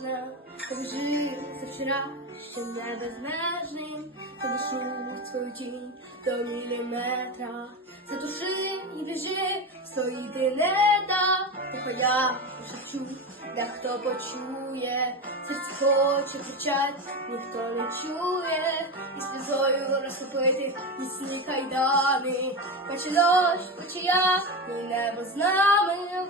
вдячна, Скажи за вчора, та душу в твою тінь до міліметра. Задуши і біжи, свої ти не дав, Тихо я пошепчу, де хто почує, серце хоче кричать, ніхто не чує, і сльозою розтопити міцні кайдани. Хоче дощ, хоче я, і небо з нами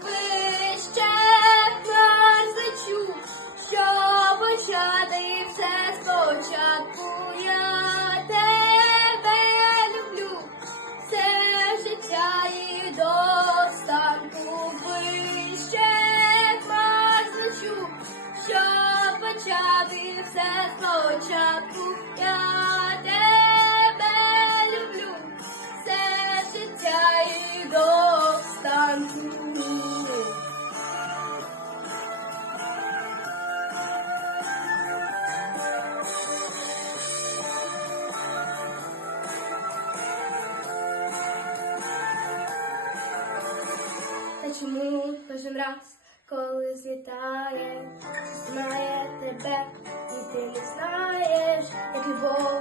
все спочатку. Я тебе люблю, все життя і до останку. Та чому кожен раз, коли злітає, знає тебе, любов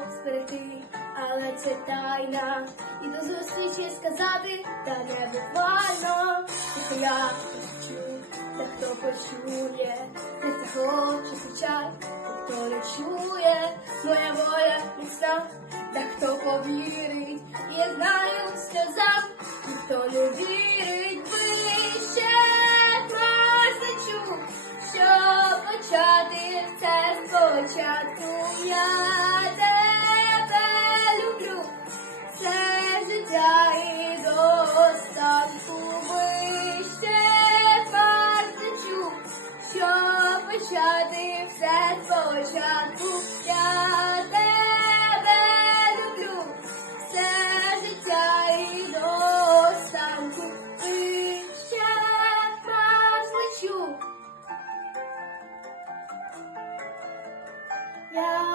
але це тайна. І до зустрічі сказати, та не буквально, тільки я почую, та хто почує, серце хоче кричать, хто не чує, моя воля міцна, та хто повірить, я знаю в сльозах, ніхто не вірить вище марсичу, що почати все спочатку. Я все спочатку. Я тебе люблю, все життя і до останку вище прозвучу. Я